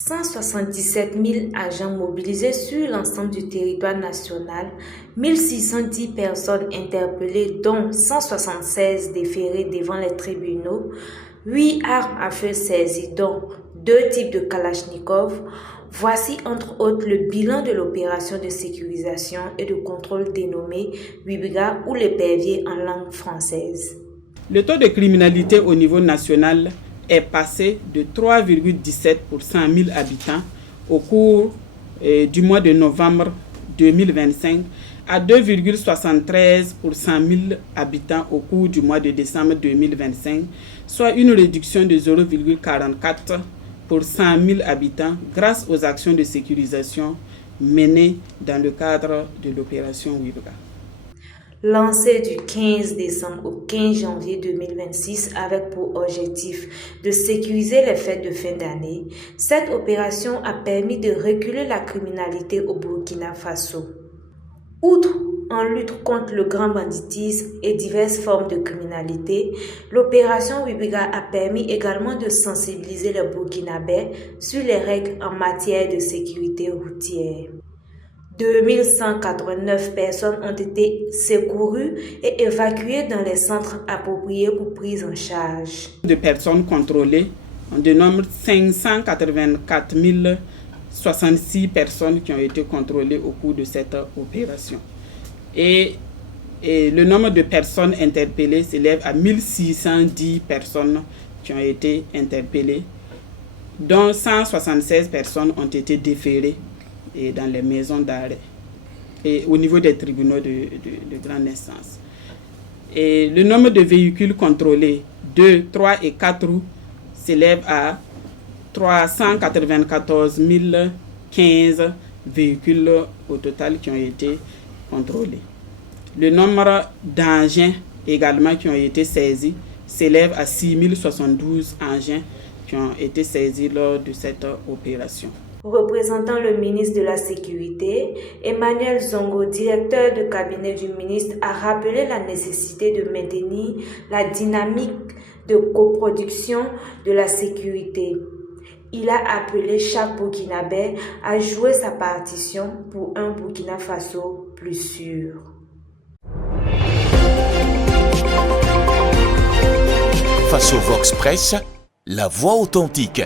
177 000 agents mobilisés sur l'ensemble du territoire national, 1610 personnes interpellées dont 176 déférées devant les tribunaux, 8 armes à feu saisies dont 2 types de Kalachnikov. Voici entre autres le bilan de l'opération de sécurisation et de contrôle dénommée WIBGA ou l'épervier en langue française. Le taux de criminalité au niveau national est passé de 3,17 pour 100 000 habitants au cours du mois de novembre 2025 à 2,73 pour 100 000 habitants au cours du mois de décembre 2025, soit une réduction de 0,44 pour 100 000 habitants grâce aux actions de sécurisation menées dans le cadre de l'opération WIBGA. Lancée du 15 décembre au 15 janvier 2026 avec pour objectif de sécuriser les fêtes de fin d'année, cette opération a permis de reculer la criminalité au Burkina Faso. Outre en lutte contre le grand banditisme et diverses formes de criminalité, l'opération WIBGA a permis également de sensibiliser les Burkinabés sur les règles en matière de sécurité routière. 2189 personnes ont été secourues et évacuées dans les centres appropriés pour prise en charge. De personnes contrôlées, on dénombre 584 066 personnes qui ont été contrôlées au cours de cette opération. Et le nombre de personnes interpellées s'élève à 1610 personnes qui ont été interpellées, dont 176 personnes ont été déférées et dans les maisons d'arrêt et au niveau des tribunaux de grande instance. Et le nombre de véhicules contrôlés 2, 3 et 4 roues s'élève à 394 015 véhicules au total qui ont été contrôlés. Le nombre d'engins également qui ont été saisis s'élève à 6 072 engins qui ont été saisis lors de cette opération. Représentant le ministre de la Sécurité, Emmanuel Zongo, directeur de cabinet du ministre, a rappelé la nécessité de maintenir la dynamique de coproduction de la sécurité. Il a appelé chaque Burkinabé à jouer sa partition pour un Burkina Faso plus sûr. Face au Vox Press, la voix authentique.